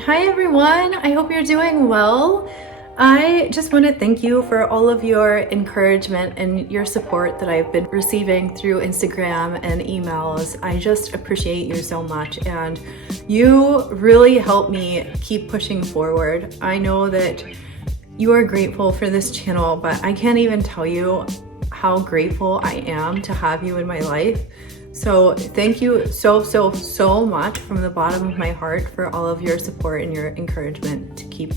Hi everyone, I hope you're doing well. I just want to thank you for all of your encouragement and your support that I've been receiving through Instagram and emails. I just appreciate you so much, and you really help me keep pushing forward. I know that you are grateful for this channel, but I can't even tell you how grateful I am to have you in my life. So thank you so much from the bottom of my heart for all of your support and your encouragement to keep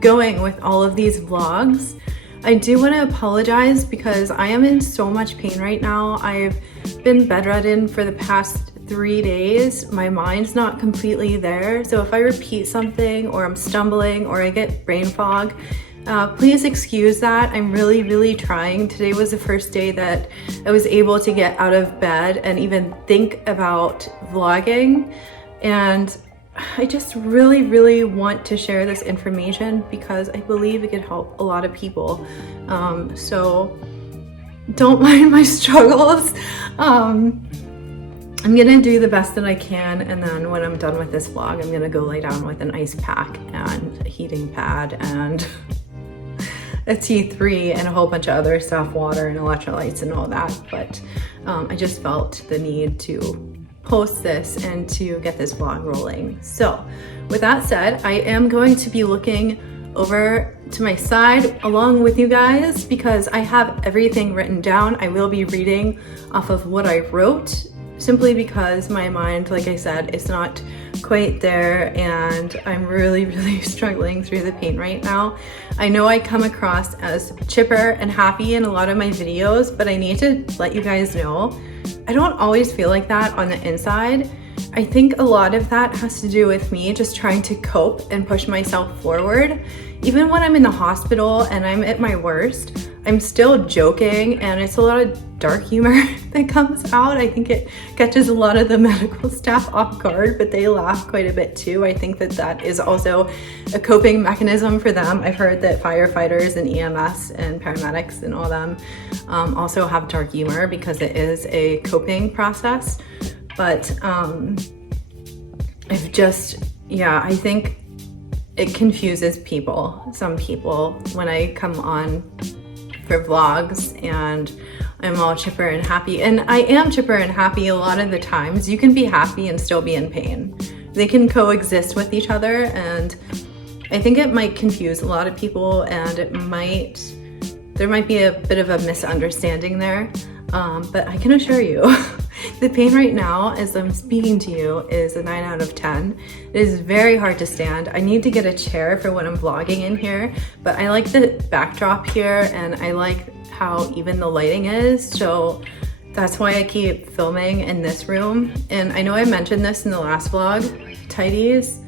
going with all of these vlogs. I do want to apologize because I am in so much pain right now. I've been bedridden for the past 3 days. My mind's not completely there. So if I repeat something or I'm stumbling or I get brain fog, please excuse that. I'm really trying. Today was the first day that I was able to get out of bed and even think about vlogging. And I just really want to share this information because I believe it could help a lot of people. So don't mind my struggles. I'm gonna do the best that I can, and then when I'm done with this vlog, I'm gonna go lay down with an ice pack and a heating pad and a T3 and a whole bunch of other stuff, water and electrolytes and all that. But I just felt the need to post this and to get this vlog rolling. So with that said, I am going to be looking over to my side along with you guys because I have everything written down. I will be reading off of what I wrote simply because my mind, like I said, is not quite there, and I'm really struggling through the pain right now. I know I come across as chipper and happy in a lot of my videos, but I need to let you guys know I don't always feel like that on the inside. I think a lot of that has to do with me just trying to cope and push myself forward. Even when I'm in the hospital and I'm at my worst, I'm still joking, and it's a lot of dark humor that comes out. I think it catches a lot of the medical staff off guard, but they laugh quite a bit too. I think that that is also a coping mechanism for them. I've heard that firefighters and EMS and paramedics and all them also have dark humor because it is a coping process. But I think it confuses people, some people, when I come on for vlogs and I'm all chipper and happy. And I am chipper and happy a lot of the times. You can be happy and still be in pain. They can coexist with each other, and I think it might confuse a lot of people, and there might be a bit of a misunderstanding there. But I can assure you, the pain right now as I'm speaking to you is a 9 out of 10. It is very hard to stand. I need to get a chair for when I'm vlogging in here, but I like the backdrop here and I like how even the lighting is. So that's why I keep filming in this room. And I know I mentioned this in the last vlog, Tidy's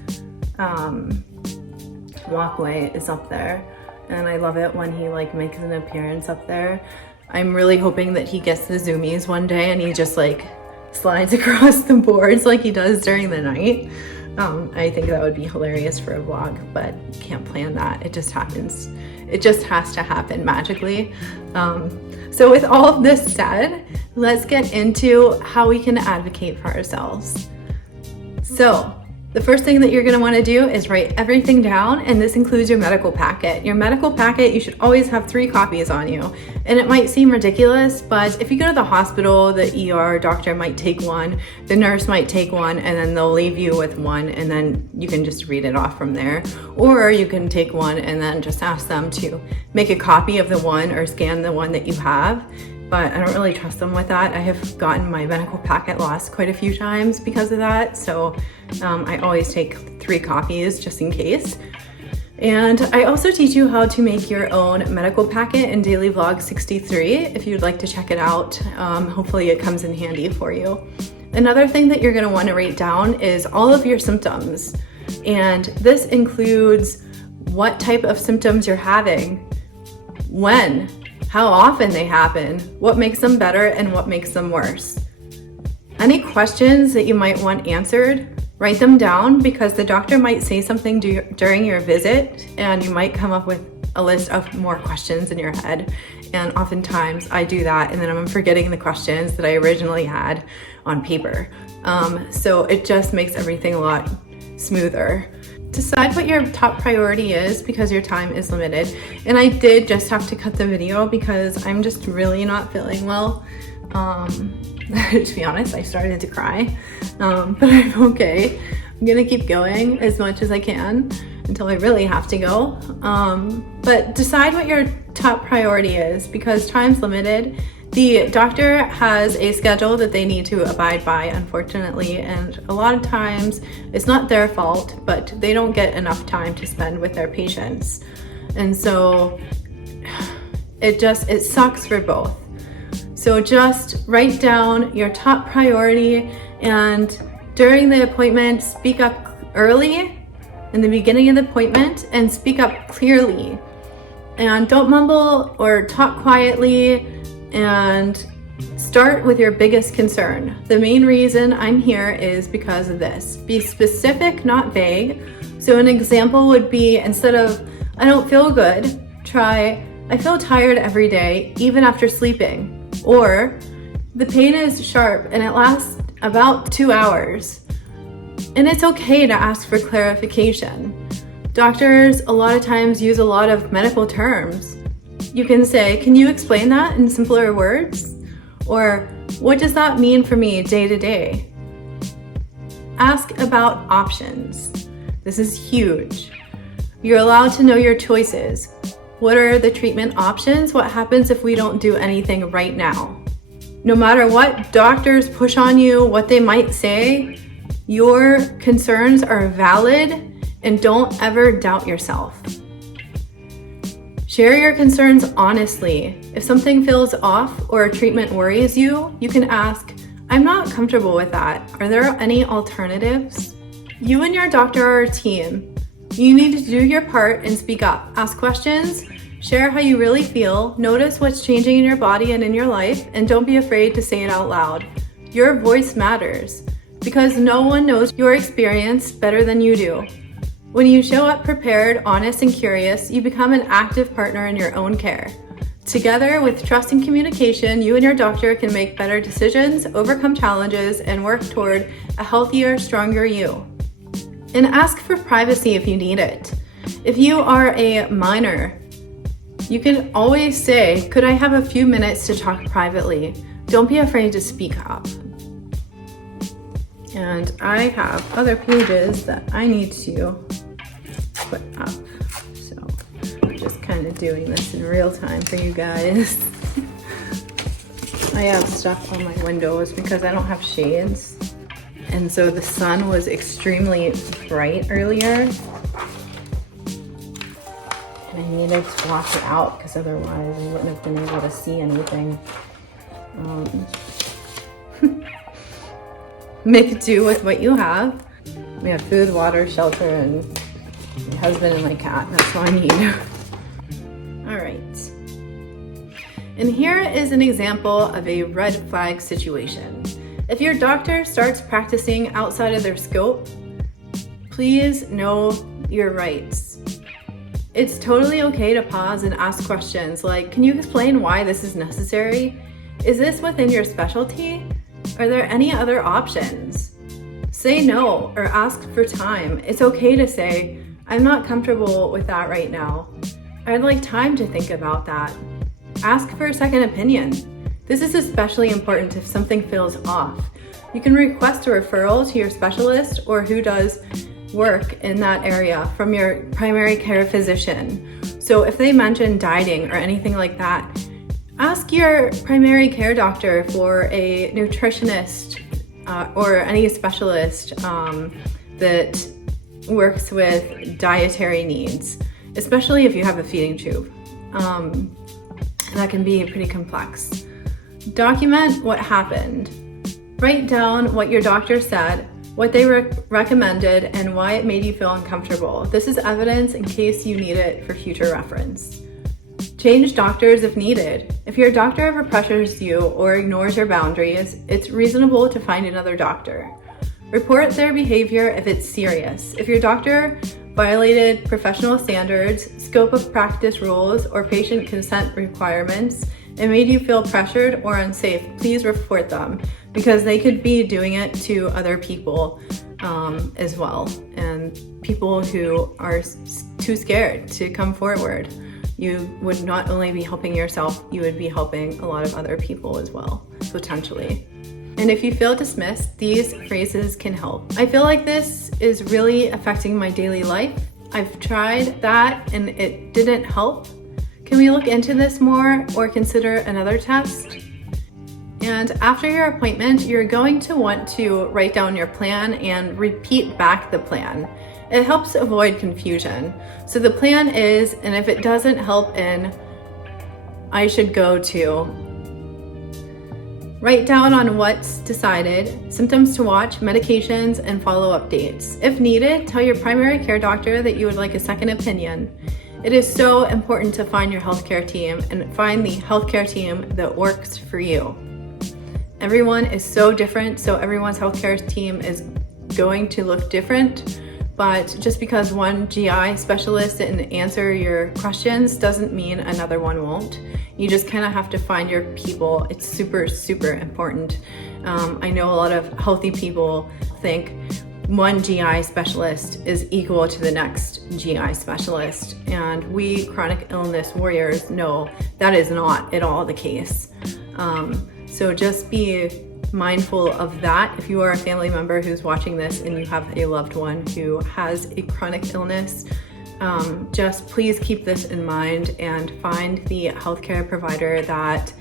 walkway is up there. And I love it when he makes an appearance up there. I'm really hoping that he gets the zoomies one day and he just slides across the boards like he does during the night. I think that would be hilarious for a vlog, but can't plan that. It just happens. It just has to happen magically. So with all of this said, let's get into how we can advocate for ourselves. So the first thing that you're going to want to do is write everything down, and this includes your medical packet. Your medical packet, you should always have 3 copies on you. And it might seem ridiculous, but if you go to the hospital, the ER doctor might take one, the nurse might take one, and then they'll leave you with one, and then you can just read it off from there. Or you can take one and then just ask them to make a copy of the one or scan the one that you have. But I don't really trust them with that. I have gotten my medical packet lost quite a few times because of that. So I always take 3 copies just in case. And I also teach you how to make your own medical packet in Daily Vlog 63 if you'd like to check it out. Hopefully it comes in handy for you. Another thing that you're gonna wanna write down is all of your symptoms. And this includes what type of symptoms you're having, when, how often they happen, what makes them better and what makes them worse. Any questions that you might want answered, write them down because the doctor might say something during your visit and you might come up with a list of more questions in your head. And oftentimes I do that and then I'm forgetting the questions that I originally had on paper. So it just makes everything a lot smoother. Decide what your top priority is because your time is limited. And I did just have to cut the video because I'm just really not feeling well. To be honest, I started to cry, but I'm okay. I'm gonna keep going as much as I can until I really have to go. But decide what your top priority is because time's limited. The doctor has a schedule that they need to abide by, unfortunately, and a lot of times it's not their fault, but they don't get enough time to spend with their patients. And so it sucks for both. So just write down your top priority, and during the appointment, speak up early in the beginning of the appointment and speak up clearly. And don't mumble or talk quietly, and start with your biggest concern. The main reason I'm here is because of this. Be specific, not vague. So an example would be, instead of "I don't feel good," try "I feel tired every day, even after sleeping." Or "The pain is sharp and it lasts about 2 hours." And it's okay to ask for clarification. Doctors a lot of times use a lot of medical terms. You can say, "Can you explain that in simpler words?" Or "What does that mean for me day to day?" Ask about options. This is huge. You're allowed to know your choices. What are the treatment options? What happens if we don't do anything right now? No matter what doctors push on you, what they might say, your concerns are valid, and don't ever doubt yourself. Share your concerns honestly. If something feels off or a treatment worries you, you can ask, "I'm not comfortable with that. Are there any alternatives?" You and your doctor are a team. You need to do your part and speak up. Ask questions, share how you really feel, notice what's changing in your body and in your life, and don't be afraid to say it out loud. Your voice matters because no one knows your experience better than you do. When you show up prepared, honest, and curious, you become an active partner in your own care. Together, with trust and communication, you and your doctor can make better decisions, overcome challenges, and work toward a healthier, stronger you. And ask for privacy if you need it. If you are a minor, you can always say, "Could I have a few minutes to talk privately?" Don't be afraid to speak up. And I have other pages that I need to put up. So I'm just kind of doing this in real time for you guys. I have stuff on my windows because I don't have shades. And so the sun was extremely bright earlier. And I needed to wash it out because otherwise I wouldn't have been able to see anything. Make do with what you have. We have food, water, shelter, and my husband and my cat. That's all I need. All right. And here is an example of a red flag situation. If your doctor starts practicing outside of their scope, please know your rights. It's totally okay to pause and ask questions like, "Can you explain why this is necessary? Is this within your specialty? Are there any other options?" Say no or ask for time. It's okay to say, "I'm not comfortable with that right now. I'd like time to think about that." Ask for a second opinion. This is especially important if something feels off. You can request a referral to your specialist or who does work in that area from your primary care physician. So if they mention dieting or anything like that, ask your primary care doctor for a nutritionist or any specialist that works with dietary needs, especially if you have a feeding tube. That can be pretty complex. Document what happened. Write down what your doctor said, what they recommended, and why it made you feel uncomfortable. This is evidence in case you need it for future reference. Change doctors if needed. If your doctor ever pressures you or ignores your boundaries, it's reasonable to find another doctor. Report their behavior if it's serious. If your doctor violated professional standards, scope of practice rules, or patient consent requirements, and made you feel pressured or unsafe, please report them because they could be doing it to other people as well. And and people who are too scared to come forward. You would not only be helping yourself, you would be helping a lot of other people as well, potentially. And if you feel dismissed, these phrases can help. I feel like this is really affecting my daily life. I've tried that and it didn't help. Can we look into this more or consider another test? And after your appointment, you're going to want to write down your plan and repeat back the plan. It helps avoid confusion. So the plan is, and if it doesn't help in, I should go to. Write down on what's decided, symptoms to watch, medications, and follow-up dates. If needed, tell your primary care doctor that you would like a second opinion. It is so important to find your healthcare team and find the healthcare team that works for you. Everyone is so different, so everyone's healthcare team is going to look different, but just because one GI specialist didn't answer your questions doesn't mean another one won't. You just kind of have to find your people. It's super, super important. I know a lot of healthy people think one GI specialist is equal to the next GI specialist, and we chronic illness warriors know that is not at all the case. So just be mindful of that. If you are a family member who's watching this and you have a loved one who has a chronic illness, just please keep this in mind and find the healthcare provider that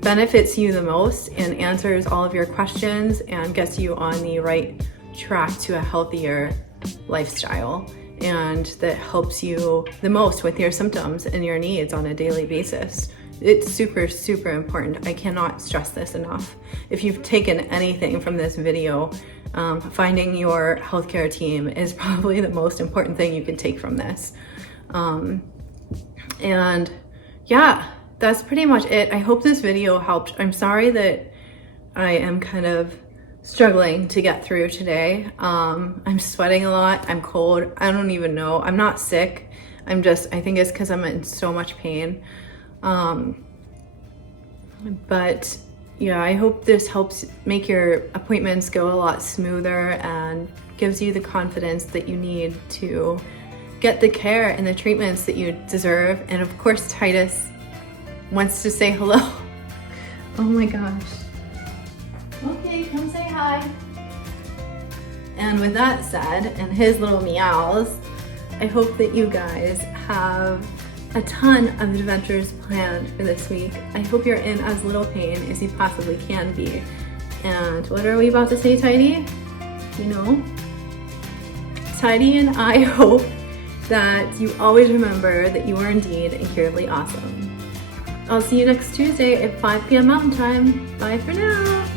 benefits you the most and answers all of your questions and gets you on the right track to a healthier lifestyle, and that helps you the most with your symptoms and your needs on a daily basis. It's super, super important. I cannot stress this enough. If you've taken anything from this video, finding your healthcare team is probably the most important thing you can take from this. And yeah, that's pretty much it. I hope this video helped. I'm sorry that I am kind of struggling to get through today. I'm sweating a lot. I'm cold. I don't even know. I'm not sick. I think it's because I'm in so much pain. But yeah, I hope this helps make your appointments go a lot smoother and gives you the confidence that you need to get the care and the treatments that you deserve. And of course, Titus wants to say hello. Oh my gosh. Okay, come say hi. And with that said, and his little meows, I hope that you guys have a ton of adventures planned for this week. I hope you're in as little pain as you possibly can be. And what are we about to say, Tidy? You know? Tidy and I hope that you always remember that you are indeed incurably awesome. I'll see you next Tuesday at 5 p.m. Mountain Time. Bye for now.